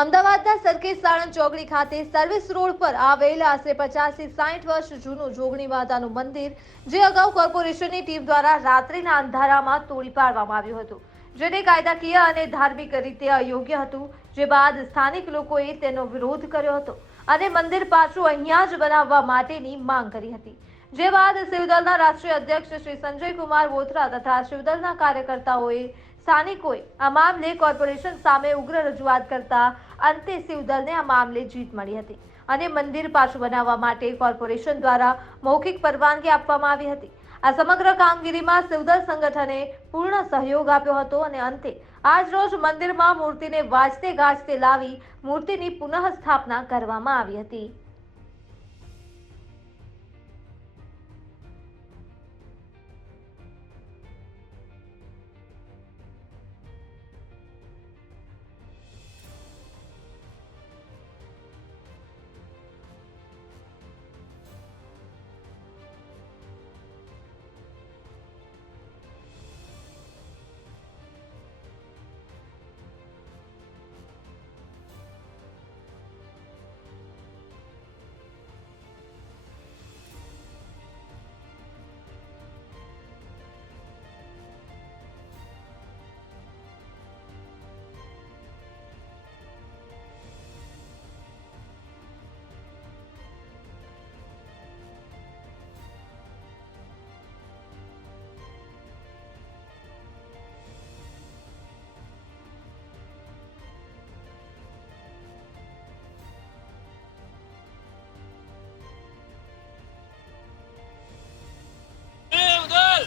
અમદાવાદના સરખેજ સાણંદ ચોકડી ખાતે સર્વિસ રોડ પર આવેલ આશરે 50 થી 60 વર્ષ જૂનું જોગણી માતાનું મંદિર, જે અગાઉ કોર્પોરેશનની ટીમ દ્વારા રાત્રિના અંધારામાં તોડી પાડવામાં આવ્યું હતું, જેને કાયદાકીય અને ધાર્મિક રીતે અયોગ્ય હતું, જે બાદ સ્થાનિક લોકોએ તેનો વિરોધ કર્યો હતો અને મંદિર પાછું અહીંયા જ બનાવવા માટેની માંગ કરી હતી, જે બાદ શિવદળના રાષ્ટ્રીય અધ્યક્ષ શ્રી સંજય કુમાર બોથરા તથા શિવદળના કાર્યકર્તાઓએ સ્થાનિકોએ આ મામલે કોર્પોરેશન સામે ઉગ્ર રજૂઆત કરતા અંતે શિવદળને આ મામલે જીત મળી હતી અને મંદિર પાછું બનાવવા માટે કોર્પોરેશન દ્વારા મૌખિક પરવાનગી આપવામાં આવી હતી। આ સમગ્ર કામગીરીમાં શિવદળ સંગઠને પૂર્ણ સહયોગ આપ્યો હતો અને અંતે આજ રોજ મંદિરમાં મૂર્તિને વાજતે ગાજતે લાવી મૂર્તિની પુનઃ સ્થાપના કરવામાં આવી હતી।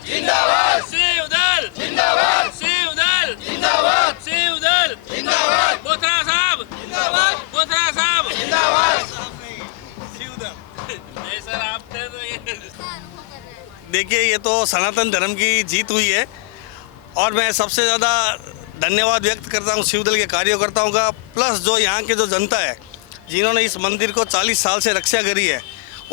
जिंदाबाद शिवदल जिंदाबाद शिवदल जिंदाबाद शिवदल जिंदाबाद बोथरा साहब जिंदाबाद बोथरा साहब जिंदाबाद शिवदल नहीं सर आप देखिए, ये तो सनातन धर्म की जीत हुई है और मैं सबसे ज़्यादा धन्यवाद व्यक्त करता हूँ शिवदल के कार्यकर्ताओं का, प्लस जो यहाँ के जो जनता है जिन्होंने इस मंदिर को 40 साल से रक्षा करी है,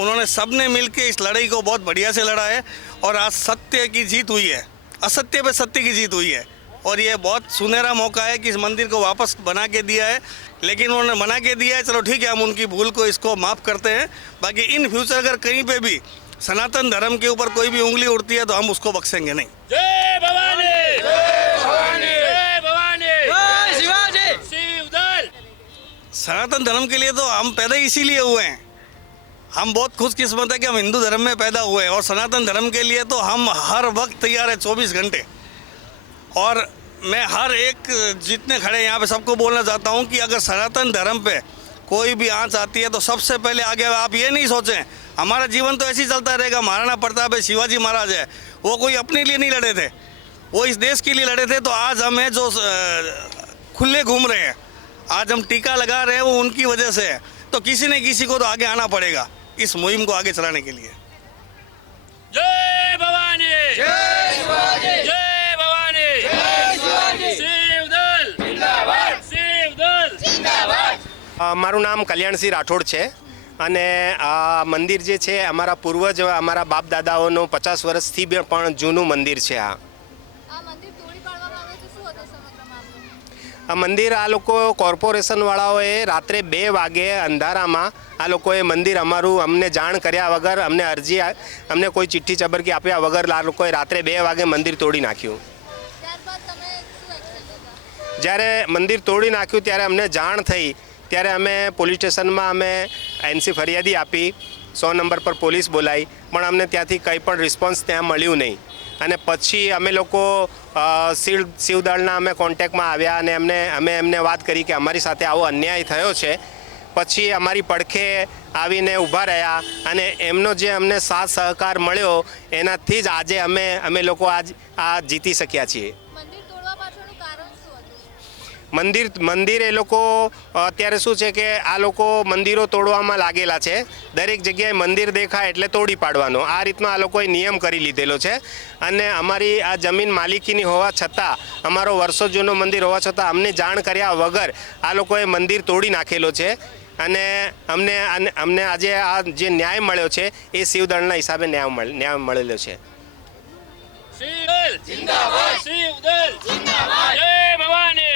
उन्होंने सबने मिलकर इस लड़ाई को बहुत बढ़िया से लड़ा है और आज सत्य की जीत हुई है, असत्य पे सत्य की जीत हुई है और ये बहुत सुनहरा मौका है कि इस मंदिर को वापस बना के दिया है। लेकिन उन्होंने बना के दिया है, चलो ठीक है, हम उनकी भूल को इसको माफ़ करते हैं। बाकी इन फ्यूचर अगर कहीं पे भी सनातन धर्म के ऊपर कोई भी उंगली उठती है तो हम उसको बख्शेंगे नहीं। जय भवानी जय भवानी जय भवानी जय शिवाजी शिवदल। सनातन धर्म के लिए तो हम पैदा इसीलिए हुए हैं, हम बहुत खुशकिस्मत है कि हम हिंदू धर्म में पैदा हुए हैं और सनातन धर्म के लिए तो हम हर वक्त तैयार है 24 घंटे। और मैं हर एक जितने खड़े यहाँ पे सबको बोलना चाहता हूँ कि अगर सनातन धर्म पे कोई भी आंच आती है तो सबसे पहले आगे आप ये नहीं सोचें हमारा जीवन तो ऐसे ही चलता रहेगा। महाराणा प्रताप है, शिवाजी महाराज है, वो कोई अपने लिए नहीं लड़े थे, वो इस देश के लिए लड़े थे। तो आज हमें जो खुले घूम रहे हैं, आज हम टीका लगा रहे हैं, वो उनकी वजह से है। तो किसी न किसी को तो आगे आना पड़ेगा इस मुहिम को आगे चलाने के लिए। जय भवानी जय शिवाजी जय भवानी जय शिवाजी शिवदल जिंदाबाद शिवदल जिंदाबाद। મારું નામ કલ્યાણસિંહ રાઠોડ છે અને આ મંદિર જે છે અમારા પૂર્વજ અમારા બાપ દાદાઓનું 50 વર્ષથી પણ જૂનું મંદિર છે। આ મંદિર આ લોકો કોર્પોરેશનવાળાઓએ રાત્રે 2 વાગે અંધારામાં આ લોકોએ મંદિર અમારું અમને જાણ કર્યા વગર, અમને અરજી, અમને કોઈ ચિઠ્ઠી ચબરકી આપ્યા વગર આ લોકોએ રાત્રે 2 વાગે મંદિર તોડી નાખ્યું। જ્યારે મંદિર તોડી નાખ્યું ત્યારે અમને જાણ થઈ ત્યારે અમે પોલીસ સ્ટેશનમાં અમે એનસી ફરિયાદી આપી, 100 નંબર પર પોલીસ બોલાવી, પણ અમને ત્યાંથી કંઈ પણ રિસ્પોન્સ ત્યાં મળ્યું નહીં। અને પછી અમે લોકો શિવદળના અમે કોન્ટેક્ટમાં આવ્યા અને અમે એમને વાત કરી કે અમારી સાથે આવો અન્યાય થયો છે। પછી અમારી પડખે આવીને ઊભા રહ્યા અને એમનો જે અમને સાથ સહકાર મળ્યો એનાથી જ આજે અમે લોકો આજ આ જીતી શક્યા છીએ। મંદિર એ લોકો અત્યારે શું છે કે આ લોકો મંદિરો તોડવામાં લાગેલા છે, દરેક જગ્યાએ મંદિર દેખાય એટલે તોડી પાડવાનો, આ રીતનો આ લોકોએ નિયમ કરી લીધેલો છે। અને અમારી આ જમીન માલિકીની હોવા છતાં, અમારો વર્ષો જૂનો મંદિર હોવા છતાં અમને જાણ કર્યા વગર આ લોકોએ મંદિર તોડી નાખેલો છે। અને અમને આજે આ જે ન્યાય મળ્યો છે એ શિવદળના હિસાબે ન્યાય મળેલો છે। शिवदल जिंदाबाद शिवदल जिंदाबाद जय भवानी